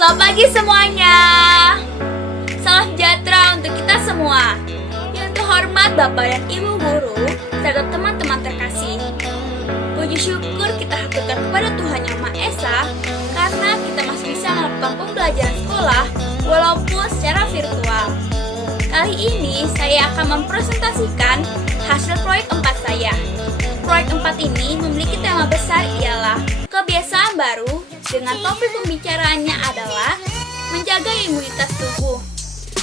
Selamat pagi semuanya. Salam sejahtera untuk kita semua. Yang terhormat Bapak dan Ibu Guru serta teman-teman terkasih. Puji syukur kita haturkan kepada Tuhan Yang Maha Esa karena kita masih bisa melakukan pembelajaran sekolah walaupun secara virtual. Kali ini saya akan mempresentasikan hasil proyek 4 saya. Proyek 4 ini memiliki tema besar ialah kebiasaan baru dengan topik pembicaraannya adalah menjaga imunitas tubuh.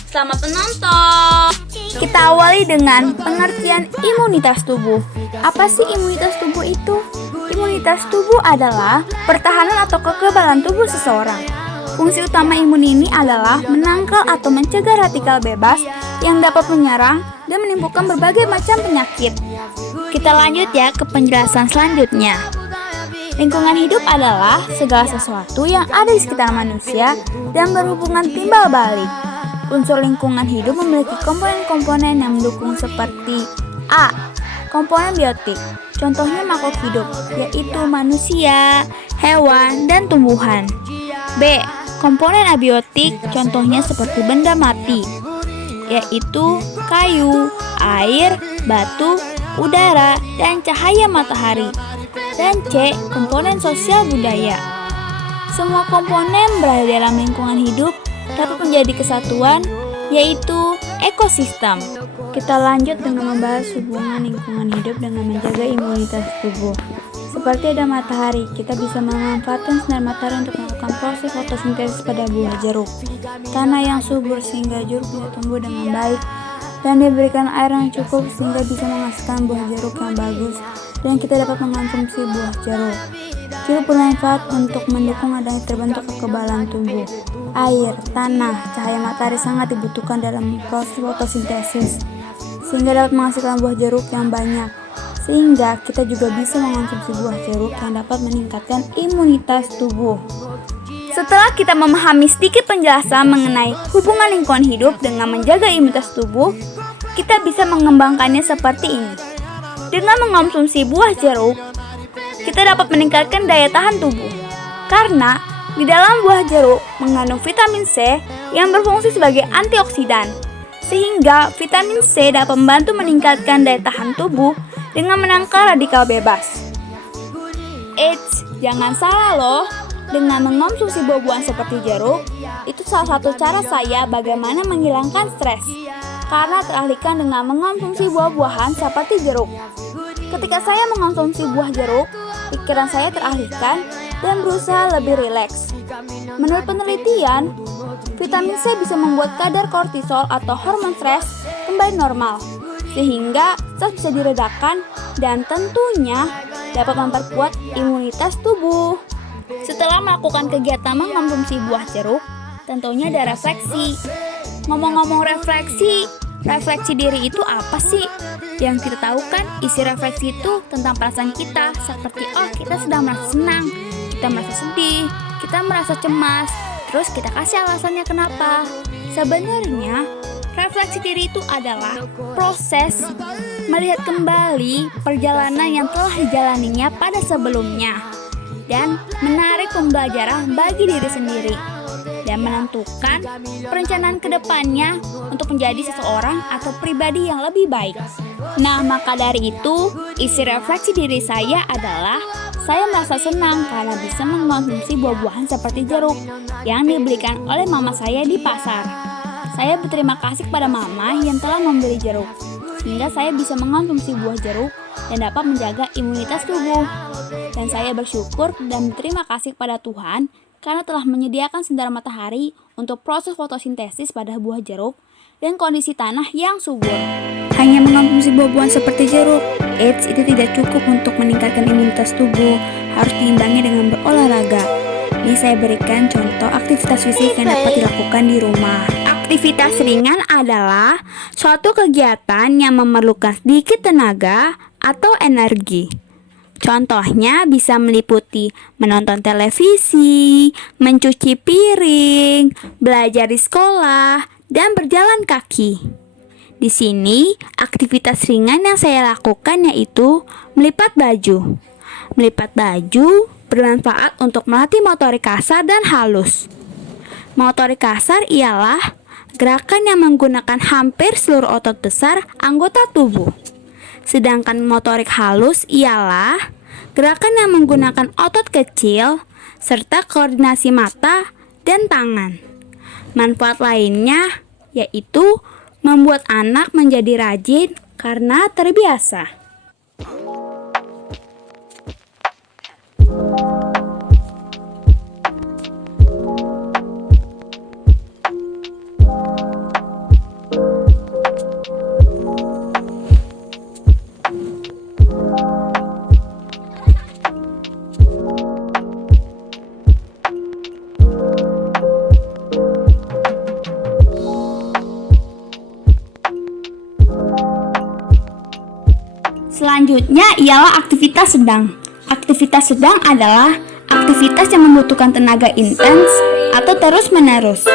Selamat menonton. Kita awali dengan pengertian imunitas tubuh. Apa sih imunitas tubuh itu? Imunitas tubuh adalah pertahanan atau kekebalan tubuh seseorang. Fungsi utama imun ini adalah menangkal atau mencegah radikal bebas yang dapat menyerang dan menimbulkan berbagai macam penyakit. Kita lanjut ya ke penjelasan selanjutnya. Lingkungan hidup adalah segala sesuatu yang ada di sekitar manusia dan berhubungan timbal balik. Unsur lingkungan hidup memiliki komponen-komponen yang mendukung seperti A. Komponen biotik, contohnya makhluk hidup, yaitu manusia, hewan, dan tumbuhan. B. Komponen abiotik, contohnya seperti benda mati, yaitu kayu, air, batu, udara, dan cahaya matahari. Dan C. Komponen sosial budaya. Semua komponen berada dalam lingkungan hidup dapat menjadi kesatuan, yaitu ekosistem. Kita lanjut dengan membahas hubungan lingkungan hidup dengan menjaga imunitas tubuh. Seperti ada matahari, kita bisa memanfaatkan sinar matahari untuk melakukan proses fotosintesis pada buah jeruk. Tanah yang subur sehingga jeruk bisa tumbuh dengan baik, dan diberikan air yang cukup sehingga bisa menghasilkan buah jeruk yang bagus, dan kita dapat mengonsumsi buah jeruk. Jeruk bermanfaat untuk mendukung adanya terbentuk kekebalan tubuh. Air, tanah, cahaya matahari sangat dibutuhkan dalam proses fotosintesis, sehingga dapat menghasilkan buah jeruk yang banyak. Sehingga kita juga bisa mengonsumsi buah jeruk yang dapat meningkatkan imunitas tubuh. Setelah kita memahami sedikit penjelasan mengenai hubungan lingkungan hidup dengan menjaga imunitas tubuh, kita bisa mengembangkannya seperti ini. Dengan mengonsumsi buah jeruk, kita dapat meningkatkan daya tahan tubuh. Karena di dalam buah jeruk mengandung vitamin C yang berfungsi sebagai antioksidan, sehingga vitamin C dapat membantu meningkatkan daya tahan tubuh dengan menangkal radikal bebas. Eits, jangan salah loh. Dengan mengonsumsi buah-buahan seperti jeruk, itu salah satu cara saya bagaimana menghilangkan stres. Karena teralihkan dengan mengonsumsi buah-buahan seperti jeruk. Ketika saya mengonsumsi buah jeruk, pikiran saya teralihkan dan berusaha lebih rileks. Menurut penelitian, vitamin C bisa membuat kadar kortisol atau hormon stres kembali normal, sehingga stres bisa diredakan dan tentunya dapat memperkuat imunitas tubuh. Setelah melakukan kegiatan mengonsumsi buah jeruk, tentunya ada refleksi. Ngomong-ngomong refleksi diri itu apa sih? Yang kita tahu kan isi refleksi itu tentang perasaan kita, seperti kita sedang merasa senang, kita merasa sedih, kita merasa cemas, terus kita kasih alasannya kenapa. Sebenarnya refleksi diri itu adalah proses melihat kembali perjalanan yang telah dijalaninya pada sebelumnya dan menarik pembelajaran bagi diri sendiri dan menentukan perencanaan ke depannya untuk menjadi seseorang atau pribadi yang lebih baik. Nah, maka dari itu, isi refleksi diri saya adalah saya merasa senang karena bisa mengonsumsi buah-buahan seperti jeruk yang dibelikan oleh mama saya di pasar. Saya berterima kasih kepada mama yang telah membeli jeruk, sehingga saya bisa mengonsumsi buah jeruk dan dapat menjaga imunitas tubuh. Dan saya bersyukur dan berterima kasih kepada Tuhan karena telah menyediakan sinar matahari untuk proses fotosintesis pada buah jeruk dan kondisi tanah yang subur. Hanya mengonsumsi buah-buahan seperti jeruk, itu tidak cukup untuk meningkatkan imunitas tubuh, harus diimbangi dengan berolahraga. Ini saya berikan contoh aktivitas fisik yang dapat dilakukan di rumah. Aktivitas ringan adalah suatu kegiatan yang memerlukan sedikit tenaga atau energi. Contohnya bisa meliputi menonton televisi, mencuci piring, belajar di sekolah, dan berjalan kaki. Di sini, aktivitas ringan yang saya lakukan yaitu melipat baju. Melipat baju bermanfaat untuk melatih motorik kasar dan halus. Motorik kasar ialah gerakan yang menggunakan hampir seluruh otot besar anggota tubuh. Sedangkan motorik halus ialah gerakan yang menggunakan otot kecil serta koordinasi mata dan tangan. Manfaat lainnya yaitu membuat anak menjadi rajin karena terbiasa. Selanjutnya ialah aktivitas sedang. Aktivitas sedang adalah aktivitas yang membutuhkan tenaga intens atau terus-menerus.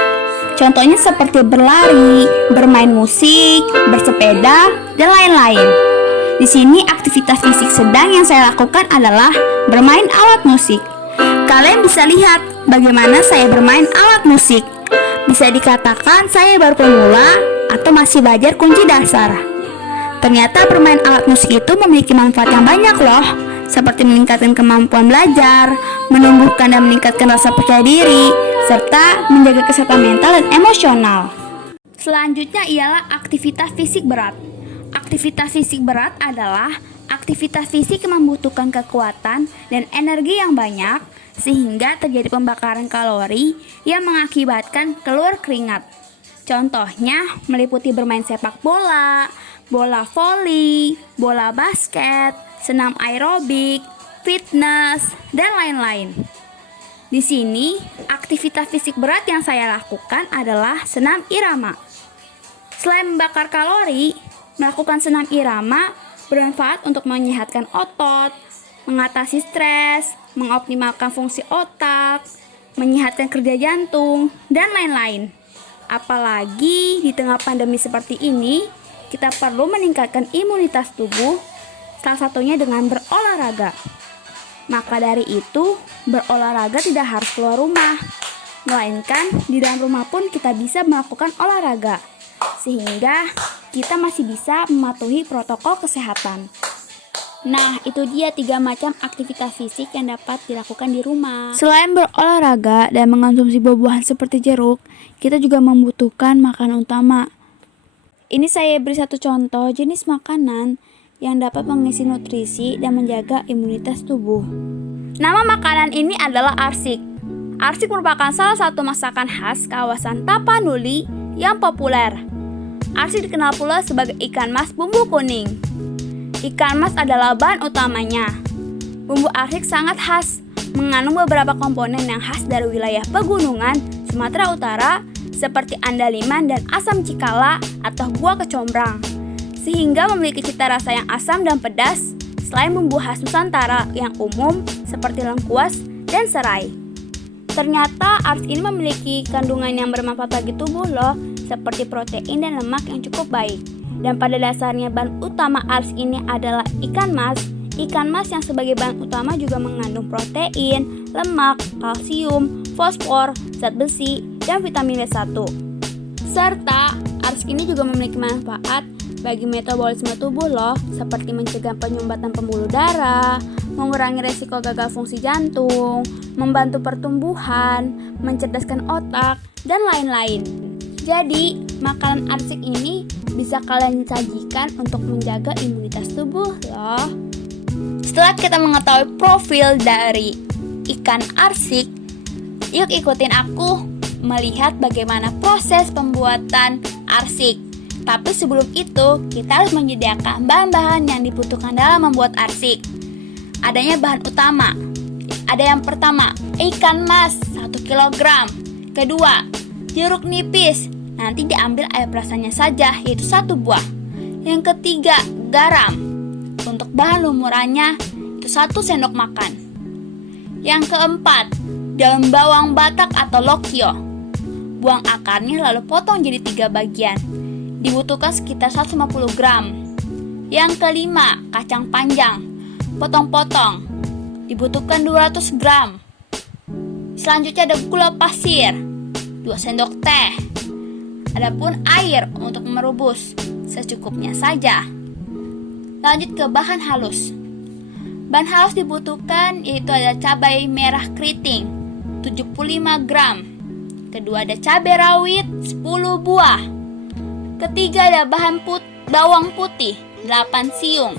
Contohnya seperti berlari, bermain musik, bersepeda, dan lain-lain. Di sini aktivitas fisik sedang yang saya lakukan adalah bermain alat musik. Kalian bisa lihat bagaimana saya bermain alat musik. Bisa dikatakan saya baru pemula atau masih belajar kunci dasar. Ternyata bermain alat musik itu memiliki manfaat yang banyak loh, seperti meningkatkan kemampuan belajar, menumbuhkan dan meningkatkan rasa percaya diri, serta menjaga kesehatan mental dan emosional. Selanjutnya ialah aktivitas fisik berat. Aktivitas fisik berat adalah aktivitas fisik yang membutuhkan kekuatan dan energi yang banyak, sehingga terjadi pembakaran kalori yang mengakibatkan keluar keringat. Contohnya meliputi bermain sepak bola, bola voli, bola basket, senam aerobik, fitness, dan lain-lain. Di sini, aktivitas fisik berat yang saya lakukan adalah senam irama. Selain membakar kalori, melakukan senam irama bermanfaat untuk menyehatkan otot, mengatasi stres, mengoptimalkan fungsi otak, menyehatkan kerja jantung, dan lain-lain. Apalagi di tengah pandemi seperti ini, kita perlu meningkatkan imunitas tubuh, salah satunya dengan berolahraga. Maka dari itu, berolahraga tidak harus keluar rumah, melainkan di dalam rumah pun kita bisa melakukan olahraga, sehingga kita masih bisa mematuhi protokol kesehatan. Nah, itu dia 3 macam aktivitas fisik yang dapat dilakukan di rumah. Selain berolahraga dan mengonsumsi buah-buahan seperti jeruk, kita juga membutuhkan makanan utama. Ini saya beri satu contoh jenis makanan yang dapat mengisi nutrisi dan menjaga imunitas tubuh. Nama makanan ini adalah arsik. Arsik merupakan salah satu masakan khas kawasan Tapanuli yang populer. Arsik dikenal pula sebagai ikan mas bumbu kuning. Ikan mas adalah bahan utamanya. Bumbu arsik sangat khas, mengandung beberapa komponen yang khas dari wilayah pegunungan Sumatera Utara seperti andaliman dan asam cikala atau buah kecombrang, sehingga memiliki cita rasa yang asam dan pedas selain bumbu khas Nusantara yang umum seperti lengkuas dan serai. Ternyata arsik ini memiliki kandungan yang bermanfaat bagi tubuh loh, seperti protein dan lemak yang cukup baik. Dan pada dasarnya bahan utama arsik ini adalah ikan mas. Ikan mas yang sebagai bahan utama juga mengandung protein, lemak, kalsium, fosfor, zat besi, dan vitamin B1. Serta arsik ini juga memiliki manfaat bagi metabolisme tubuh loh, seperti mencegah penyumbatan pembuluh darah, mengurangi resiko gagal fungsi jantung, membantu pertumbuhan, mencerdaskan otak, dan lain-lain. Jadi, makanan arsik ini bisa kalian sajikan untuk menjaga imunitas tubuh loh. Setelah kita mengetahui profil dari ikan arsik, yuk ikutin aku melihat bagaimana proses pembuatan arsik. Tapi sebelum itu, kita harus menyediakan bahan-bahan yang dibutuhkan dalam membuat arsik. Adanya bahan utama. Ada yang pertama, ikan mas 1 kg. Kedua, jeruk nipis, nanti diambil air perasannya saja, yaitu 1 buah. Yang ketiga, garam. Untuk bahan lumurannya itu 1 sendok makan. Yang keempat, daun bawang batak atau lokyo. Buang akarnya lalu potong jadi 3 bagian. Dibutuhkan sekitar 150 gram. Yang kelima, kacang panjang. Potong-potong. Dibutuhkan 200 gram. Selanjutnya ada gula pasir. 2 sendok teh. Adapun air untuk merebus secukupnya saja. Lanjut ke bahan halus. Bahan halus dibutuhkan yaitu ada cabai merah keriting 75 gram. Kedua ada cabai rawit 10 buah. Ketiga ada bawang putih 8 siung.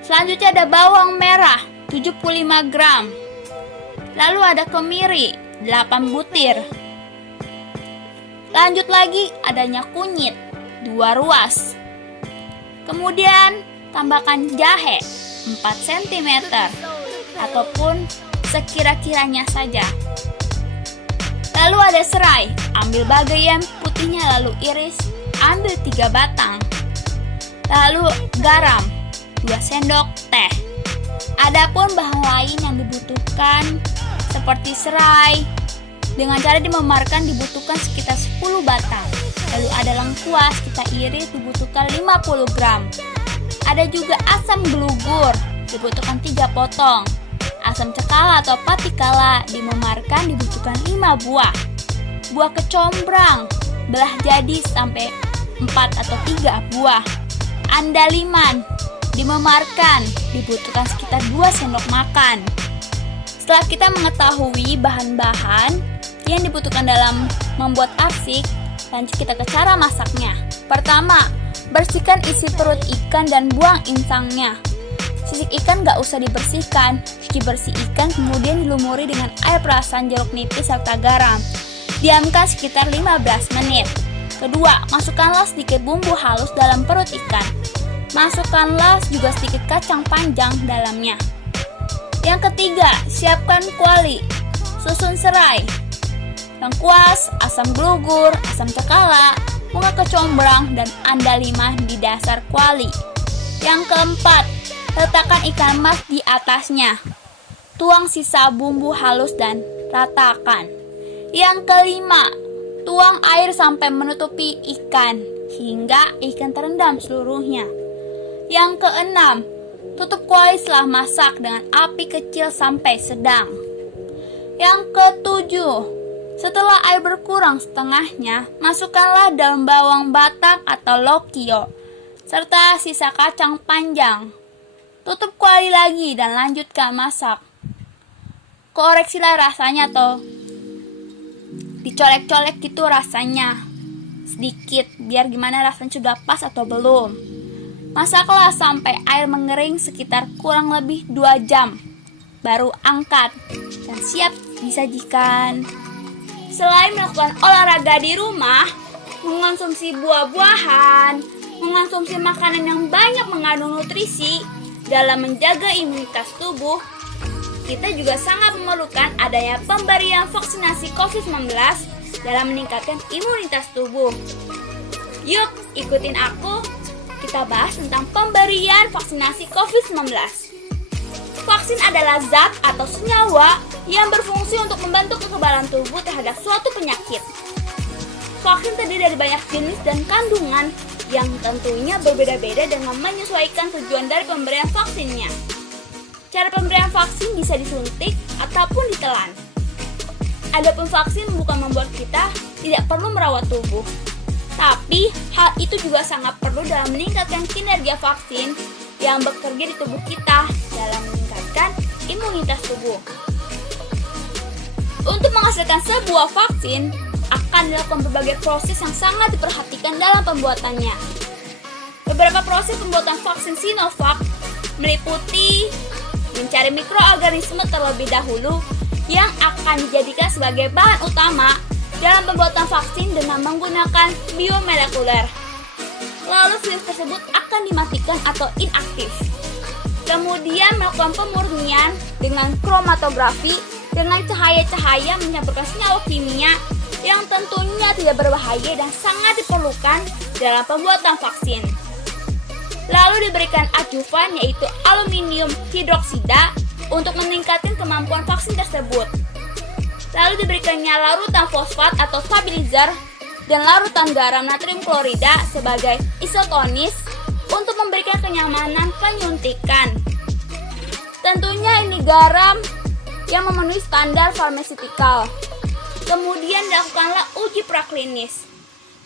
Selanjutnya ada bawang merah 75 gram. Lalu ada kemiri 8 butir. Lanjut lagi adanya kunyit 2 ruas. Kemudian tambahkan jahe 4 cm ataupun sekira-kiranya saja. Lalu ada serai, ambil bagian putihnya lalu iris, ambil 3 batang. Lalu garam 2 sendok teh. Adapun bahan lain yang dibutuhkan seperti serai, dengan cara dimemarkan dibutuhkan sekitar 10 batang. Lalu ada lengkuas, kita iris dibutuhkan 50 gram. Ada juga asam gelugur, dibutuhkan 3 potong. Asam cekala atau patikala dimemarkan dibutuhkan 5 buah. Buah kecombrang, belah jadi sampai 4 atau 3 buah. Andaliman, dimemarkan dibutuhkan sekitar 2 sendok makan. Setelah kita mengetahui bahan-bahan yang dibutuhkan dalam membuat arsik, lanjut kita ke cara masaknya. Pertama, bersihkan isi perut ikan dan buang insangnya. Sisik ikan gak usah dibersihkan, cuci bersih ikan kemudian dilumuri dengan air perasan jeruk nipis serta garam. Diamkan sekitar 15 menit. Kedua, masukkanlah sedikit bumbu halus dalam perut ikan. Masukkanlah juga sedikit kacang panjang dalamnya. Yang ketiga, siapkan kuali, susun serai, lengkuas, asam gelugur, asam cekala, bunga kecombrang, dan andaliman di dasar kuali. Yang keempat, letakkan ikan mas di atasnya. Tuang sisa bumbu halus dan ratakan. Yang kelima, tuang air sampai menutupi ikan hingga ikan terendam seluruhnya. Yang keenam, tutup kuali setelah masak dengan api kecil sampai sedang. Yang ketujuh, setelah air berkurang setengahnya, masukkanlah daun bawang batang atau lokio, serta sisa kacang panjang. Tutup kuali lagi dan lanjutkan masak. Koreksilah rasanya atau dicolek-colek gitu rasanya sedikit, biar gimana rasanya sudah pas atau belum. Masaklah sampai air mengering sekitar kurang lebih 2 jam. Baru angkat dan siap disajikan. Selain melakukan olahraga di rumah, mengonsumsi buah-buahan, mengonsumsi makanan yang banyak mengandung nutrisi dalam menjaga imunitas tubuh, kita juga sangat memerlukan adanya pemberian vaksinasi COVID-19 dalam meningkatkan imunitas tubuh. Yuk, ikutin aku, kita bahas tentang pemberian vaksinasi COVID-19. Vaksin adalah zat atau senyawa yang berfungsi untuk membantu kekebalan tubuh terhadap suatu penyakit. Vaksin terdiri dari banyak jenis dan kandungan yang tentunya berbeda-beda dengan menyesuaikan tujuan dari pemberian vaksinnya. Cara pemberian vaksin bisa disuntik ataupun ditelan. Adapun vaksin bukan membuat kita tidak perlu merawat tubuh, tapi hal itu juga sangat perlu dalam meningkatkan kinerja vaksin yang bekerja di tubuh kita dalam meningkatkan imunitas tubuh. Untuk menghasilkan sebuah vaksin, akan dilakukan berbagai proses yang sangat diperhatikan dalam pembuatannya. Beberapa proses pembuatan vaksin Sinovac meliputi mencari mikroorganisme terlebih dahulu yang akan dijadikan sebagai bahan utama dalam pembuatan vaksin dengan menggunakan biomolekuler. Lalu virus tersebut akan dimatikan atau inaktif. Kemudian melakukan pemurnian dengan kromatografi dengan cahaya-cahaya menyampaikan senyawa kimia yang tentunya tidak berbahaya dan sangat diperlukan dalam pembuatan vaksin. Lalu diberikan adjuvan yaitu aluminium hidroksida untuk meningkatkan kemampuan vaksin tersebut. Lalu diberikannya larutan fosfat atau stabilizer dan larutan garam natrium klorida sebagai isotonis untuk memberikan kenyamanan penyuntikan. Tentunya ini garam yang memenuhi standar pharmaceutical. Kemudian dilakukanlah uji praklinis.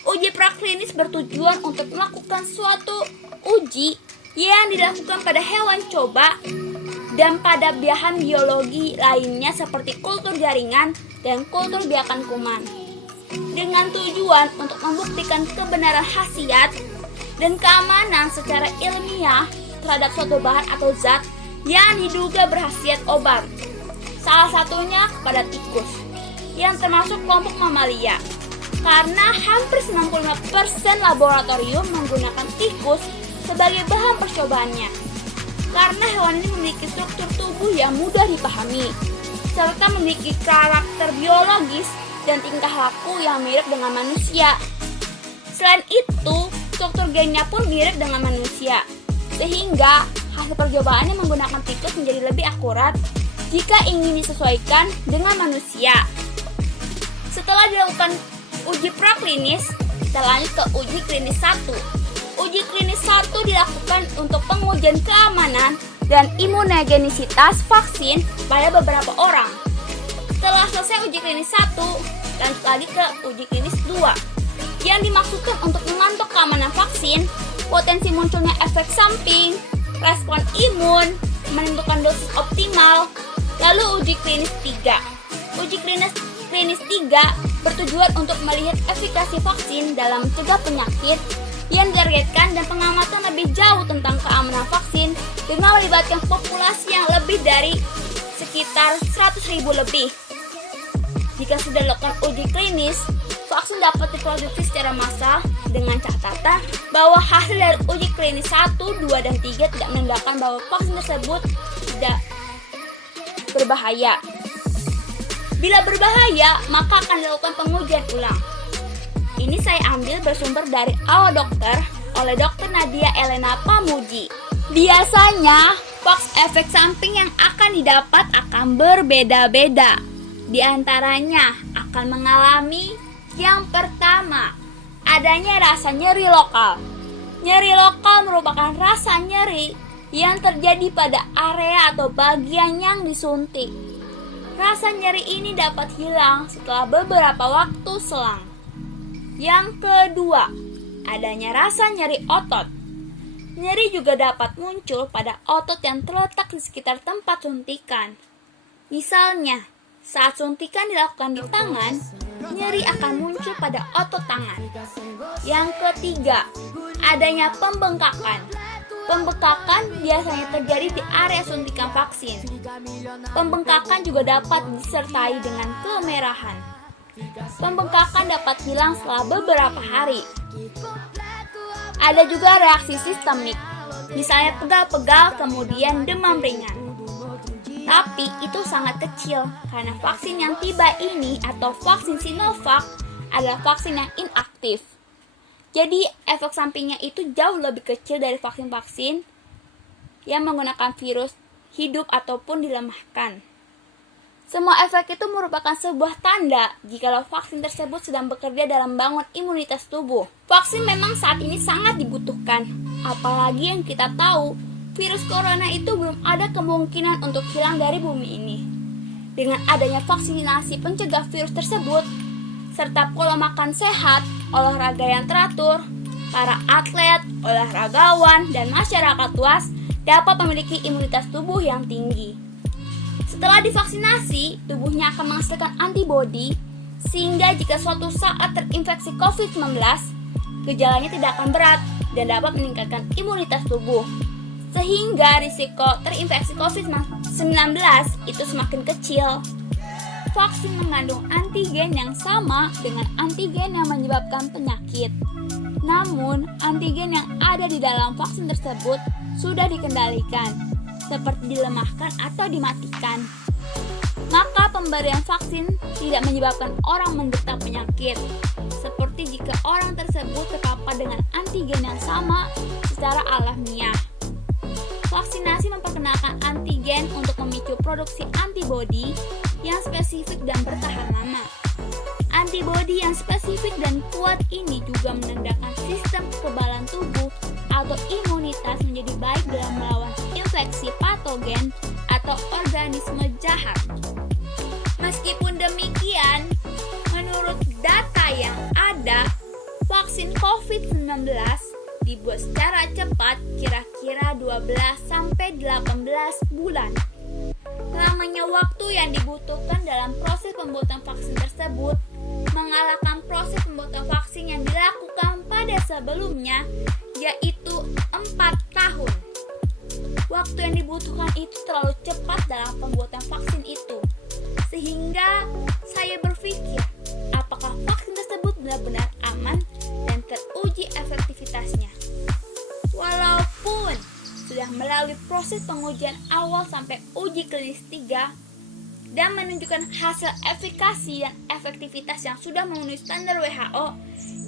Uji praklinis bertujuan untuk melakukan suatu uji yang dilakukan pada hewan coba dan pada bahan biologi lainnya seperti kultur jaringan dan kultur biakan kuman, dengan tujuan untuk membuktikan kebenaran khasiat dan keamanan secara ilmiah terhadap suatu bahan atau zat yang diduga berkhasiat obat. Salah satunya pada tikus, yang termasuk kelompok mamalia, karena hampir 95% laboratorium menggunakan tikus sebagai bahan percobaannya. Karena hewan ini memiliki struktur tubuh yang mudah dipahami, serta memiliki karakter biologis dan tingkah laku yang mirip dengan manusia. Selain itu, struktur gennya pun mirip dengan manusia, sehingga hasil percobaannya menggunakan tikus menjadi lebih akurat jika ingin disesuaikan dengan manusia. Setelah dilakukan uji praklinis, kita lanjut ke uji klinis 1. Uji klinis 1 dilakukan untuk pengujian keamanan dan imunogenisitas vaksin pada beberapa orang. Setelah selesai uji klinis 1, lanjut lagi ke uji klinis 2, yang dimaksudkan untuk memantau keamanan vaksin, potensi munculnya efek samping, respon imun, menentukan dosis optimal. Lalu uji klinis 3. Uji klinis 3 bertujuan untuk melihat efikasi vaksin dalam mencegah penyakit yang ditargetkan dan pengamatan lebih jauh tentang keamanan vaksin dengan melibatkan populasi yang lebih dari sekitar 100.000 lebih. Jika sudah dilakukan uji klinis, vaksin dapat diproduksi secara massal dengan catatan bahwa hasil dari uji klinis 1, 2, dan 3 tidak menandakan bahwa vaksin tersebut tidak berbahaya. Bila berbahaya, maka akan dilakukan pengujian ulang. Ini saya ambil bersumber dari Awal Dokter oleh Dr. Nadia Elena Pamuji. Biasanya, efek samping yang akan didapat akan berbeda-beda. Di antaranya akan mengalami yang pertama, adanya rasa nyeri lokal. Nyeri lokal merupakan rasa nyeri yang terjadi pada area atau bagian yang disuntik. Rasa nyeri ini dapat hilang setelah beberapa waktu selang. Yang kedua, adanya rasa nyeri otot. Nyeri juga dapat muncul pada otot yang terletak di sekitar tempat suntikan. Misalnya, saat suntikan dilakukan di tangan, nyeri akan muncul pada otot tangan. Yang ketiga, adanya pembengkakan. Pembengkakan biasanya terjadi di area suntikan vaksin. Pembengkakan juga dapat disertai dengan kemerahan. Pembengkakan dapat hilang setelah beberapa hari. Ada juga reaksi sistemik, misalnya pegal-pegal kemudian demam ringan. Tapi itu sangat kecil karena vaksin yang tiba ini atau vaksin Sinovac adalah vaksin yang inaktif. Jadi efek sampingnya itu jauh lebih kecil dari vaksin-vaksin yang menggunakan virus hidup ataupun dilemahkan. Semua efek itu merupakan sebuah tanda jikalau vaksin tersebut sedang bekerja dalam membangun imunitas tubuh. Vaksin memang saat ini sangat dibutuhkan, apalagi yang kita tahu virus corona itu belum ada kemungkinan untuk hilang dari bumi ini. Dengan adanya vaksinasi pencegah virus tersebut, serta pola makan sehat, olahraga yang teratur, para atlet, olahragawan, dan masyarakat luas dapat memiliki imunitas tubuh yang tinggi. Setelah divaksinasi, tubuhnya akan menghasilkan antibodi, sehingga jika suatu saat terinfeksi COVID-19, gejalanya tidak akan berat dan dapat meningkatkan imunitas tubuh. Sehingga risiko terinfeksi COVID-19 itu semakin kecil. Vaksin mengandung antigen yang sama dengan antigen yang menyebabkan penyakit. Namun, antigen yang ada di dalam vaksin tersebut sudah dikendalikan, seperti dilemahkan atau dimatikan. Maka pemberian vaksin tidak menyebabkan orang menderita penyakit, seperti jika orang tersebut terpapar dengan antigen yang sama secara alamiah. Vaksinasi memperkenalkan antigen untuk memicu produksi antibodi yang spesifik dan bertahan lama. Antibodi yang spesifik dan kuat ini juga menandakan sistem kekebalan tubuh atau imunitas menjadi baik dalam melawan infeksi patogen atau organisme jahat. Meskipun demikian, COVID-19 dibuat secara cepat, kira-kira 12-18 bulan. Lamanya waktu yang dibutuhkan dalam proses pembuatan vaksin tersebut mengalahkan proses pembuatan vaksin yang dilakukan pada sebelumnya, yaitu 4 tahun. Waktu yang dibutuhkan itu terlalu cepat dalam pembuatan vaksin itu, sehingga saya berpikir apakah vaksin tersebut benar-benar aman dan teruji efektivitasnya. Walaupun sudah melalui proses pengujian awal sampai uji klinis 3 dan menunjukkan hasil efikasi dan efektivitas yang sudah memenuhi standar WHO,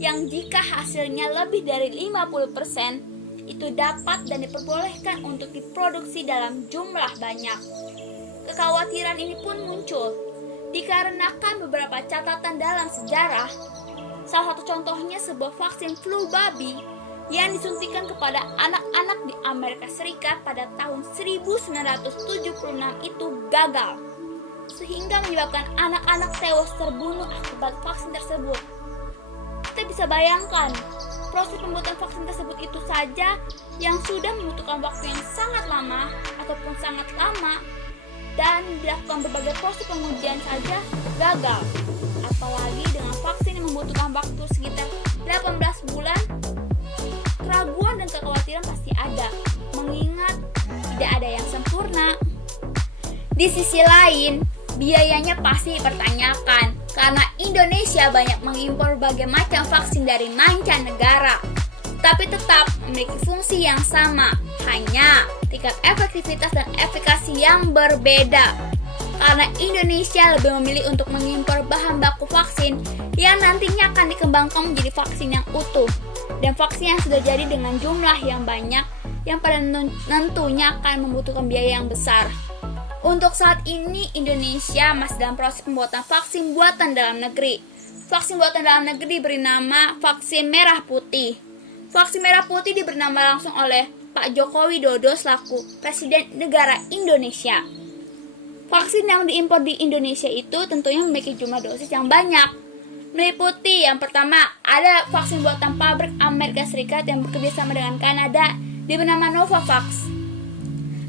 yang jika hasilnya lebih dari 50% itu dapat dan diperbolehkan untuk diproduksi dalam jumlah banyak. Kekhawatiran ini pun muncul dikarenakan beberapa catatan dalam sejarah. Salah satu contohnya sebuah vaksin flu babi yang disuntikan kepada anak-anak di Amerika Serikat pada tahun 1976 itu gagal, sehingga menyebabkan anak-anak tewas terbunuh akibat vaksin tersebut. Kita bisa bayangkan, proses pembuatan vaksin tersebut itu saja yang sudah membutuhkan waktu yang sangat lama ataupun sangat lama, dan dilakukan berbagai proses pengujian saja gagal. Apalagi dengan vaksin yang membutuhkan waktu sekitar 18 bulan, keraguan dan kekhawatiran pasti ada, mengingat tidak ada yang sempurna. Di sisi lain, biayanya pasti dipertanyakan karena Indonesia banyak mengimpor berbagai macam vaksin dari mancanegara, tapi tetap memiliki fungsi yang sama, hanya tingkat efektivitas dan efikasi yang berbeda. Karena Indonesia lebih memilih untuk mengimpor bahan baku vaksin yang nantinya akan dikembangkan menjadi vaksin yang utuh, dan vaksin yang sudah jadi dengan jumlah yang banyak yang pada tentunya akan membutuhkan biaya yang besar. Untuk saat ini Indonesia masih dalam proses pembuatan vaksin buatan dalam negeri. Vaksin buatan dalam negeri diberi nama vaksin merah putih. Vaksin merah putih diberi nama langsung oleh Pak Joko Widodo selaku Presiden negara Indonesia. Vaksin yang diimpor di Indonesia itu tentunya memiliki jumlah dosis yang banyak. Meliputi yang pertama, ada vaksin buatan pabrik Amerika Serikat yang bekerja sama dengan Kanada bernama Novavax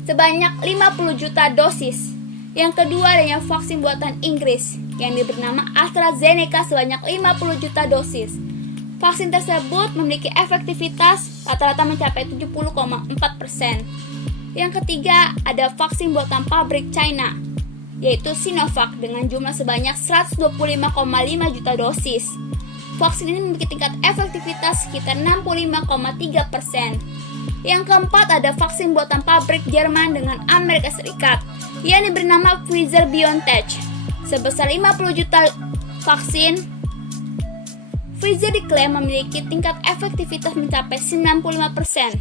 sebanyak 50 juta dosis. Yang kedua adanya vaksin buatan Inggris yang bernama AstraZeneca sebanyak 50 juta dosis. Vaksin tersebut memiliki efektivitas rata-rata mencapai 70,4%. Yang ketiga ada vaksin buatan pabrik China, yaitu Sinovac dengan jumlah sebanyak 125,5 juta dosis. Vaksin ini memiliki tingkat efektivitas sekitar 65,3%. Yang keempat ada vaksin buatan pabrik Jerman dengan Amerika Serikat yang diberi nama Pfizer-BioNTech sebesar 50 juta vaksin. Pfizer diklaim memiliki tingkat efektivitas mencapai 95%.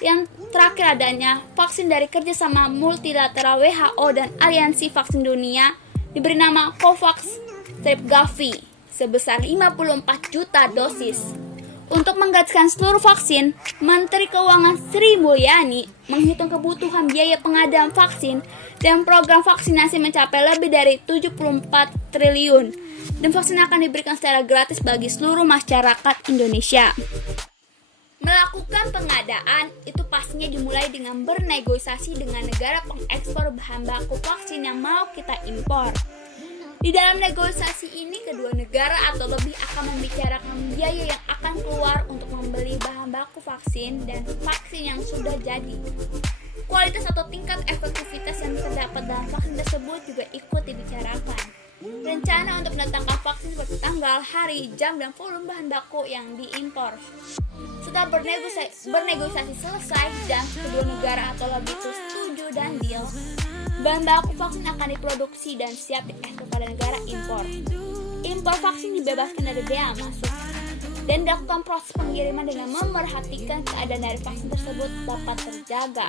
Yang terakhir adanya vaksin dari kerjasama multilateral WHO dan Aliansi Vaksin Dunia diberi nama COVAX-Gavi sebesar 54 juta dosis. Untuk menggratiskan seluruh vaksin, Menteri Keuangan Sri Mulyani menghitung kebutuhan biaya pengadaan vaksin dan program vaksinasi mencapai lebih dari 74 triliun, dan vaksin akan diberikan secara gratis bagi seluruh masyarakat Indonesia. Melakukan pengadaan itu pastinya dimulai dengan bernegosiasi dengan negara pengekspor bahan baku vaksin yang mau kita impor. Di dalam negosiasi ini, kedua negara atau lebih akan membicarakan biaya yang akan keluar untuk membeli bahan baku vaksin dan vaksin yang sudah jadi. Kualitas atau tingkat efektivitas yang terdapat dalam vaksin tersebut juga ikut dibicarakan. Rencana untuk mendatangkan vaksin seperti tanggal, hari, jam, dan volume bahan baku yang diimpor. Setelah bernegosiasi selesai dan kedua negara atau lebih itu setuju dan deal, bahan baku vaksin akan diproduksi dan siap diekspor pada negara impor. Impor vaksin dibebaskan dari bea masuk dan dilakukan proses pengiriman dengan memerhatikan keadaan dari vaksin tersebut dapat terjaga.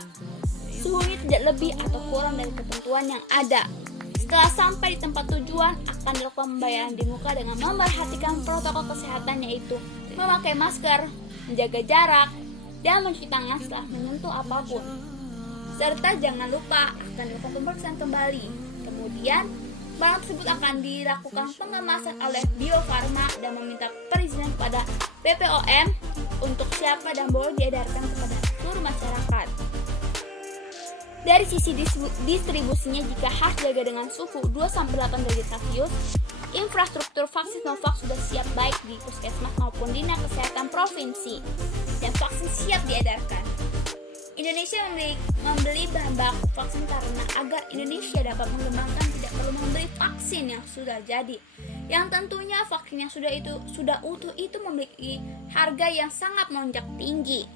Suhunya tidak lebih atau kurang dari ketentuan yang ada. Setelah sampai di tempat tujuan, akan dilakukan pembayaran di muka dengan memerhatikan protokol kesehatan, yaitu memakai masker, menjaga jarak, dan mencuci tangan setelah menyentuh apapun. Serta jangan lupa akan dilakukan pemeriksaan kembali. Kemudian, barang tersebut akan dilakukan pengemasan oleh Bio Farma dan meminta perizinan kepada BPOM untuk siapa dan boleh diedarkan kepada seluruh masyarakat. Dari sisi distribusinya, jika harus jaga dengan suhu 2-8 derajat Celcius, infrastruktur vaksin Sinovac sudah siap baik di puskesmas maupun dinas kesehatan provinsi, dan vaksin siap diedarkan. Indonesia membeli bahan baku vaksin karena agar Indonesia dapat mengembangkan tidak perlu membeli vaksin yang sudah jadi, yang tentunya vaksin yang sudah utuh itu memiliki harga yang sangat melonjak tinggi.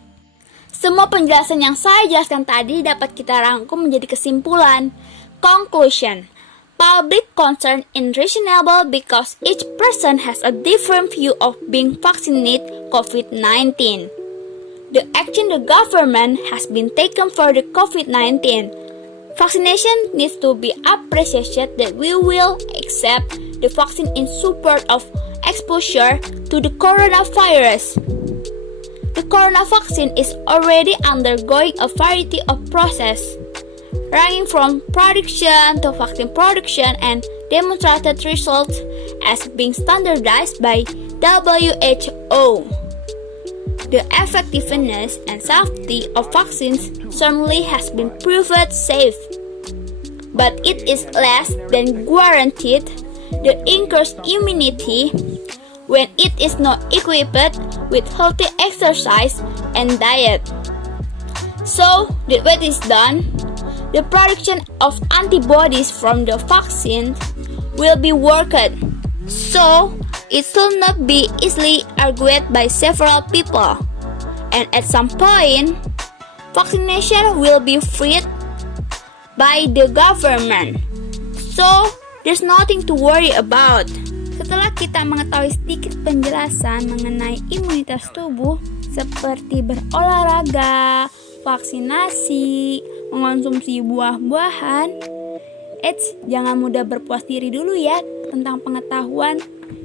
Semua penjelasan yang saya jelaskan tadi dapat kita rangkum menjadi kesimpulan. Conclusion: public concern is reasonable because each person has a different view of being vaccinated COVID-19. The action the government has been taken for the COVID-19 vaccination needs to be appreciated that we will accept the vaccine in support of exposure to the coronavirus. The corona vaccine is already undergoing a variety of process, ranging from production to vaccine production and demonstrated results as being standardized by WHO. The effectiveness and safety of vaccines certainly has been proven safe, but it is less than guaranteed the increased immunity when it is not equipped with healthy exercise and diet. So, that what is done, the production of antibodies from the vaccine will be worked. So, it should not be easily argued by several people. And at some point, vaccination will be freed by the government. So, there's nothing to worry about. Setelah kita mengetahui sedikit penjelasan mengenai imunitas tubuh seperti berolahraga, vaksinasi, mengonsumsi buah-buahan, jangan mudah berpuas diri dulu ya tentang pengetahuan.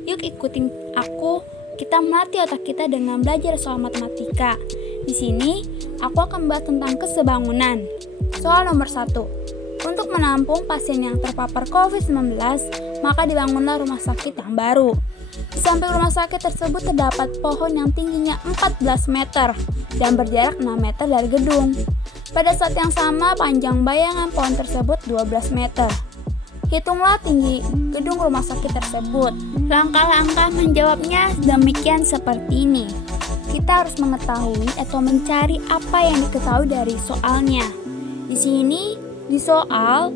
Yuk ikutin aku, kita melatih otak kita dengan belajar soal matematika. Di sini, aku akan membahas tentang kesebangunan. Soal nomor 1. Untuk menampung pasien yang terpapar COVID-19, maka dibangunlah rumah sakit yang baru. Di samping rumah sakit tersebut terdapat pohon yang tingginya 14 meter dan berjarak 6 meter dari gedung. Pada saat yang sama, panjang bayangan pohon tersebut 12 meter. Hitunglah tinggi gedung rumah sakit tersebut. Langkah-langkah menjawabnya demikian seperti ini. Kita harus mengetahui atau mencari apa yang diketahui dari soalnya. Di sini, di soal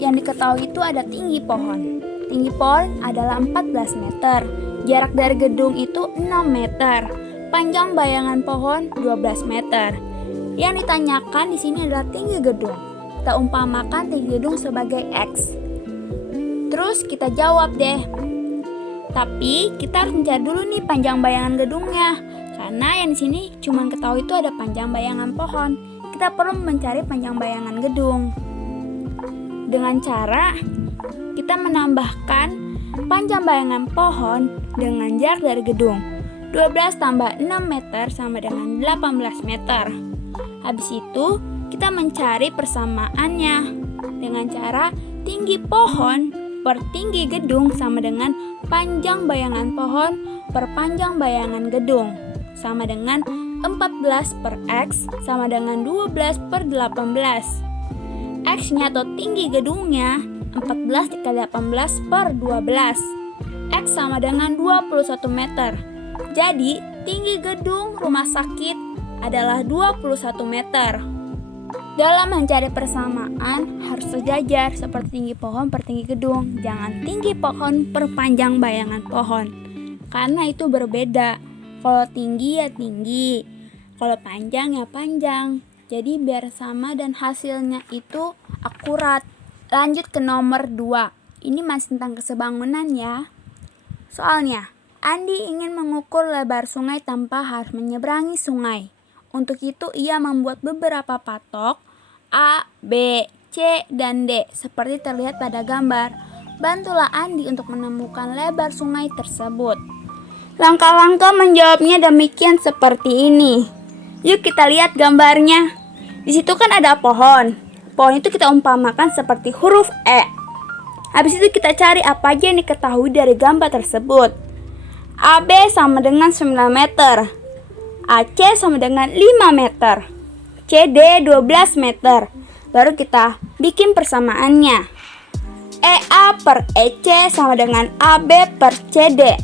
yang diketahui itu ada tinggi pohon. Tinggi pohon adalah 14 meter. Jarak dari gedung itu 6 meter. Panjang bayangan pohon 12 meter. Yang ditanyakan di sini adalah tinggi gedung. Kita umpamakan tinggi gedung sebagai X. Terus kita jawab deh. Tapi kita harus mencari dulu nih panjang bayangan gedungnya. Karena yang di sini cuma ketahui itu ada panjang bayangan pohon. Kita perlu mencari panjang bayangan gedung. Dengan cara kita menambahkan panjang bayangan pohon dengan jarak dari gedung. 12 tambah 6 meter sama dengan 18 meter. Habis itu kita mencari persamaannya dengan cara tinggi pohon per tinggi gedung sama dengan panjang bayangan pohon per panjang bayangan gedung sama dengan 14 per X sama dengan 12 per 18. X-nya atau tinggi gedungnya 14 dikali 18 per 12. X sama dengan 21 meter. Jadi tinggi gedung rumah sakit adalah 21 meter. Dalam mencari persamaan harus sejajar seperti tinggi pohon per tinggi gedung. Jangan tinggi pohon per panjang bayangan pohon, karena itu berbeda. Kalau tinggi ya tinggi, kalau panjang ya panjang. Jadi biar sama dan hasilnya itu akurat. Lanjut ke nomor 2. Ini masih tentang kesebangunan ya. Soalnya, Andi ingin mengukur lebar sungai tanpa harus menyeberangi sungai. Untuk itu ia membuat beberapa patok A, B, C, dan D seperti terlihat pada gambar. Bantulah Andi untuk menemukan lebar sungai tersebut. Langkah-langkah menjawabnya demikian seperti ini. Yuk kita lihat gambarnya. Di situ kan ada pohon. Pohon itu kita umpamakan seperti huruf E. Habis itu kita cari apa aja yang diketahui dari gambar tersebut. AB sama dengan 9 meter. AC sama dengan 5 meter, CD 12 meter. Baru kita bikin persamaannya. EA per EC sama dengan AB per CD.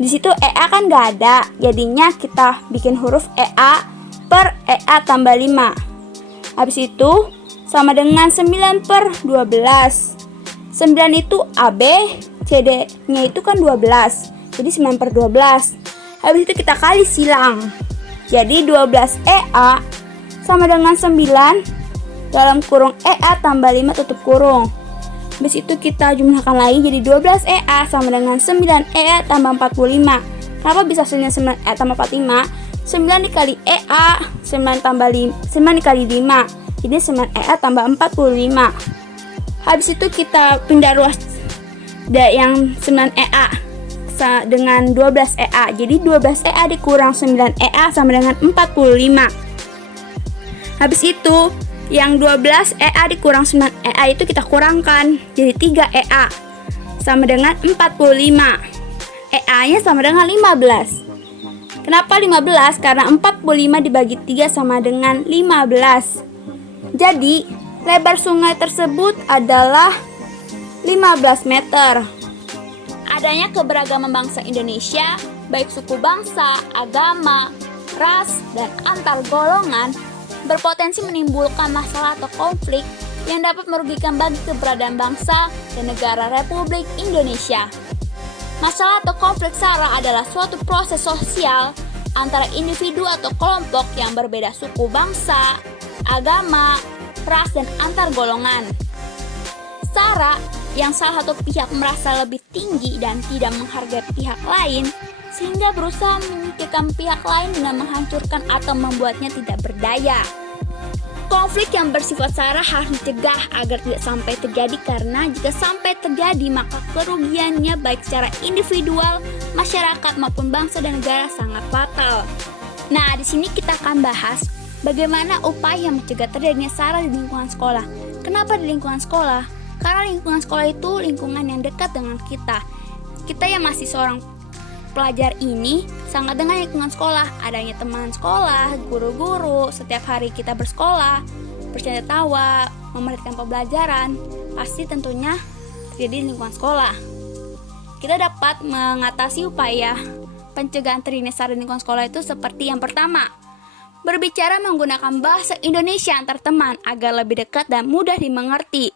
Di situ EA kan gak ada, jadinya kita bikin huruf EA per EA tambah 5. Habis itu sama dengan 9 per 12. 9 itu AB, CD-nya itu kan 12. Jadi 9 per 12. Habis itu kita kali silang. Jadi 12 EA sama dengan 9 dalam kurung EA tambah 5 tutup kurung. Habis itu kita jumlahkan lagi jadi 12 EA sama dengan 9 EA tambah 45. Kenapa bisa hasilnya 9 EA tambah 45? 9 dikali EA, 9 dikali 5. Jadi 9 EA tambah 45. Habis itu kita pindah ruas yang 9 EA dengan 12 EA. Jadi 12 EA dikurang 9 EA sama dengan 45. Habis itu yang 12 EA dikurang 9 EA itu kita kurangkan. Jadi 3 EA sama dengan 45. EA-nya sama dengan 15. Kenapa 15? Karena 45 dibagi 3 sama dengan 15. Jadi lebar sungai tersebut adalah 15 meter. Adanya keberagaman bangsa Indonesia, baik suku bangsa, agama, ras, dan antar golongan, berpotensi menimbulkan masalah atau konflik yang dapat merugikan bagi keberadaan bangsa dan negara Republik Indonesia. Masalah atau konflik SARA adalah suatu proses sosial antara individu atau kelompok yang berbeda suku bangsa, agama, ras, dan antar golongan. SARA yang salah satu pihak merasa lebih tinggi dan tidak menghargai pihak lain, sehingga berusaha menyingkirkan pihak lain dengan menghancurkan atau membuatnya tidak berdaya. Konflik yang bersifat SARA harus dicegah agar tidak sampai terjadi, karena jika sampai terjadi maka kerugiannya baik secara individual, masyarakat maupun bangsa dan negara sangat fatal. Nah, di sini kita akan bahas bagaimana upaya mencegah terjadinya SARA di lingkungan sekolah. Kenapa di lingkungan sekolah? Karena lingkungan sekolah itu lingkungan yang dekat dengan kita. Kita yang masih seorang pelajar ini sangat dengan lingkungan sekolah. Adanya teman sekolah, guru-guru, setiap hari kita bersekolah, bercanda tawa, memerhatikan pembelajaran, pasti tentunya terjadi di lingkungan sekolah. Kita dapat mengatasi upaya pencegahan terjadinya SARA di lingkungan sekolah itu seperti yang pertama, berbicara menggunakan bahasa Indonesia antar teman agar lebih dekat dan mudah dimengerti.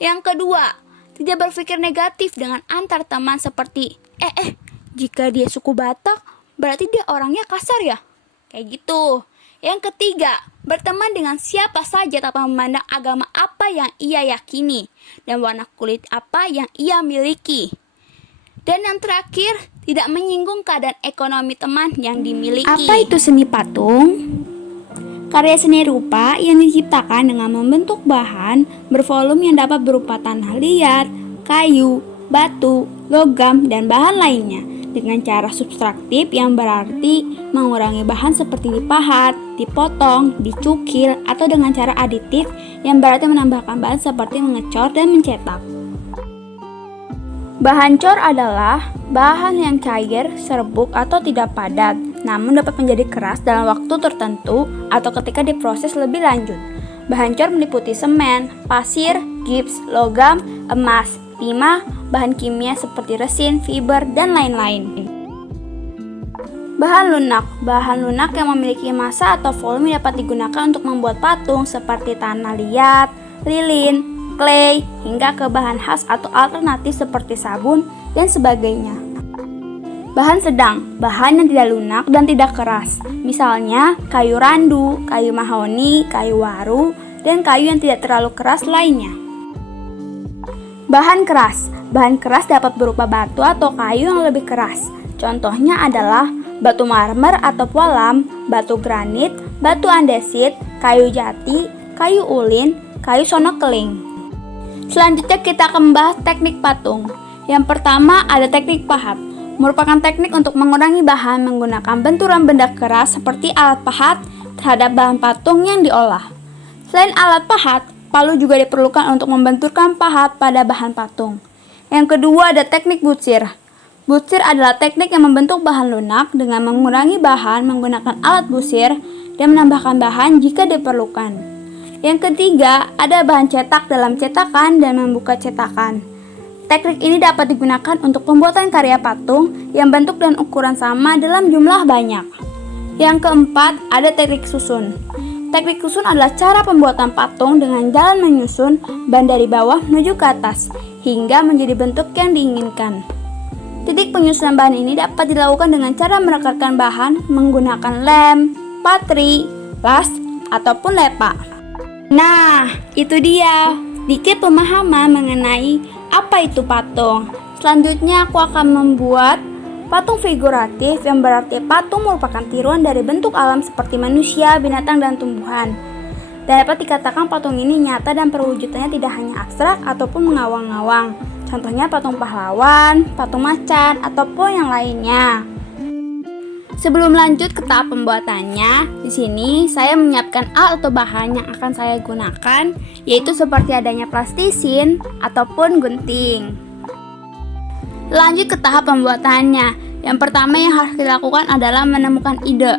Yang kedua, tidak berpikir negatif dengan antar teman seperti jika dia suku Batak, berarti dia orangnya kasar ya? Kayak gitu. Yang ketiga, berteman dengan siapa saja tanpa memandang agama apa yang ia yakini dan warna kulit apa yang ia miliki. Dan yang terakhir, tidak menyinggung keadaan ekonomi teman yang dimiliki. Apa itu seni patung? Karya seni rupa yang diciptakan dengan membentuk bahan bervolume yang dapat berupa tanah liat, kayu, batu, logam, dan bahan lainnya dengan cara subtraktif yang berarti mengurangi bahan seperti dipahat, dipotong, dicukil, atau dengan cara aditif yang berarti menambahkan bahan seperti mengecor dan mencetak. Bahan cor adalah bahan yang cair, serbuk, atau tidak padat, namun dapat menjadi keras dalam waktu tertentu atau ketika diproses lebih lanjut. Bahan cor meliputi semen, pasir, gips, logam, emas, timah, bahan kimia seperti resin, fiber, dan lain-lain. Bahan lunak yang memiliki massa atau volume dapat digunakan untuk membuat patung seperti tanah liat, lilin, clay, hingga ke bahan khas atau alternatif seperti sabun dan sebagainya. Bahan sedang, bahan yang tidak lunak dan tidak keras, misalnya kayu randu, kayu mahoni, kayu waru, dan kayu yang tidak terlalu keras lainnya. Bahan keras dapat berupa batu atau kayu yang lebih keras. Contohnya adalah batu marmer atau pualam, batu granit, batu andesit, kayu jati, kayu ulin, kayu sono keling. Selanjutnya kita akan membahas teknik patung. Yang pertama ada teknik pahat, merupakan teknik untuk mengurangi bahan menggunakan benturan benda keras seperti alat pahat terhadap bahan patung yang diolah. Selain alat pahat, palu juga diperlukan untuk membenturkan pahat pada bahan patung. Yang kedua ada teknik butsir. Busir adalah teknik yang membentuk bahan lunak dengan mengurangi bahan menggunakan alat busir dan menambahkan bahan jika diperlukan. Yang ketiga, ada bahan cetak dalam cetakan dan membuka cetakan. Teknik ini dapat digunakan untuk pembuatan karya patung yang bentuk dan ukuran sama dalam jumlah banyak. Yang keempat, ada teknik susun. Teknik susun adalah cara pembuatan patung dengan jalan menyusun ban dari bawah menuju ke atas hingga menjadi bentuk yang diinginkan. Titik penyusunan bahan ini dapat dilakukan dengan cara merekatkan bahan menggunakan lem, patri, las, ataupun lepa. Nah, itu dia sedikit pemahaman mengenai apa itu patung. Selanjutnya aku akan membuat patung figuratif yang berarti patung merupakan tiruan dari bentuk alam seperti manusia, binatang, dan tumbuhan. Dan dapat dikatakan patung ini nyata dan perwujudannya tidak hanya abstrak ataupun mengawang-awang. Contohnya patung pahlawan, patung macan, ataupun yang lainnya. Sebelum lanjut ke tahap pembuatannya, di sini saya menyiapkan alat atau bahan yang akan saya gunakan, yaitu seperti adanya plastisin ataupun gunting. Lanjut ke tahap pembuatannya. Yang pertama yang harus kita lakukan adalah menemukan ide.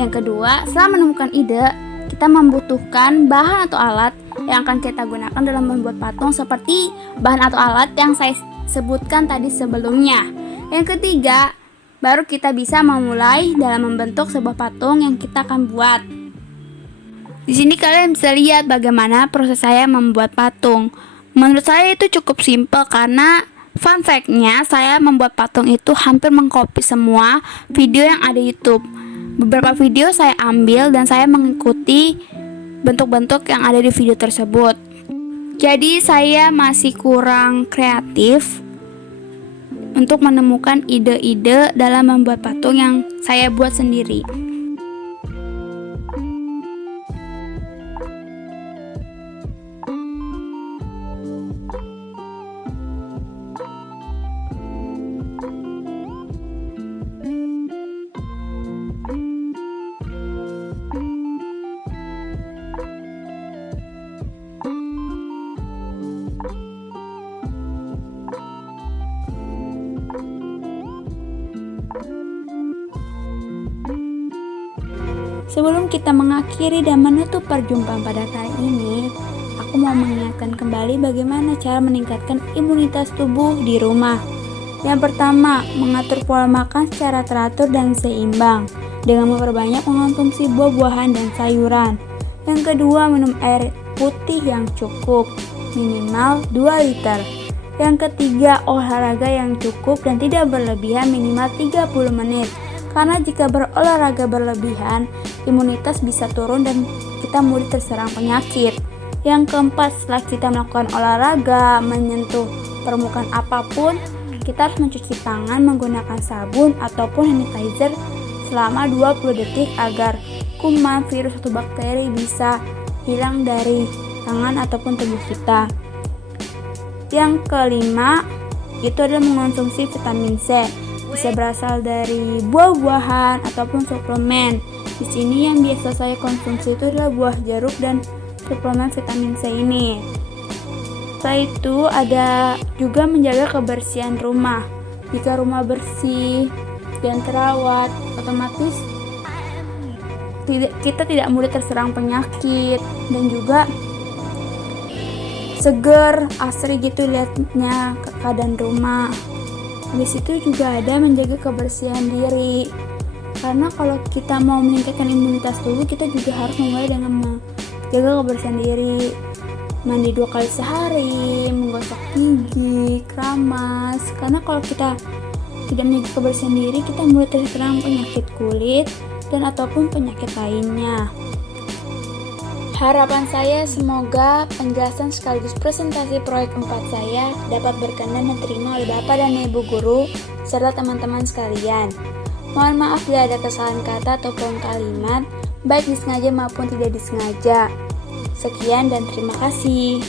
Yang kedua, setelah menemukan ide, kita membutuhkan bahan atau alat yang akan kita gunakan dalam membuat patung seperti bahan atau alat yang saya sebutkan tadi sebelumnya. Yang ketiga, baru kita bisa memulai dalam membentuk sebuah patung yang kita akan buat. Di sini kalian bisa lihat bagaimana proses saya membuat patung. Menurut saya itu cukup simpel karena fun fact-nya saya membuat patung itu hampir mengcopy semua video yang ada di YouTube. Beberapa video saya ambil dan saya mengikuti bentuk-bentuk yang ada di video tersebut. Jadi saya masih kurang kreatif untuk menemukan ide-ide dalam membuat patung yang saya buat sendiri. Sebelum kita mengakhiri dan menutup perjumpaan pada kali ini, aku mau mengingatkan kembali bagaimana cara meningkatkan imunitas tubuh di rumah. Yang pertama, mengatur pola makan secara teratur dan seimbang dengan memperbanyak mengonsumsi buah-buahan dan sayuran. Yang kedua, minum air putih yang cukup, minimal 2 liter. Yang ketiga, olahraga yang cukup dan tidak berlebihan, minimal 30 menit. Karena jika berolahraga berlebihan, imunitas bisa turun dan kita mudah terserang penyakit. Yang keempat, setelah kita melakukan olahraga, menyentuh permukaan apapun, kita harus mencuci tangan menggunakan sabun ataupun sanitizer selama 20 detik agar kuman, virus, atau bakteri bisa hilang dari tangan ataupun tubuh kita. Yang kelima, itu adalah mengonsumsi vitamin C. Bisa berasal dari buah-buahan ataupun suplemen. Di sini yang biasa saya konsumsi itu adalah buah jeruk dan suplemen vitamin C ini. Setelah itu ada juga menjaga kebersihan rumah. Jika rumah bersih dan terawat, otomatis kita tidak mudah terserang penyakit dan juga seger, asri gitu lihatnya keadaan rumah. Habis itu juga ada menjaga kebersihan diri. Karena kalau kita mau meningkatkan imunitas tubuh, kita juga harus memulai dengan menjaga kebersihan diri. Mandi 2 kali sehari, menggosok gigi, keramas. Karena kalau kita tidak menjaga kebersihan diri, kita mulai terserang penyakit kulit dan ataupun penyakit lainnya. Harapan saya semoga penjelasan sekaligus presentasi proyek 4 saya dapat berkenan dan diterima oleh Bapak dan Ibu Guru serta teman-teman sekalian. Mohon maaf bila ada kesalahan kata ataupun kalimat, baik disengaja maupun tidak disengaja. Sekian dan terima kasih.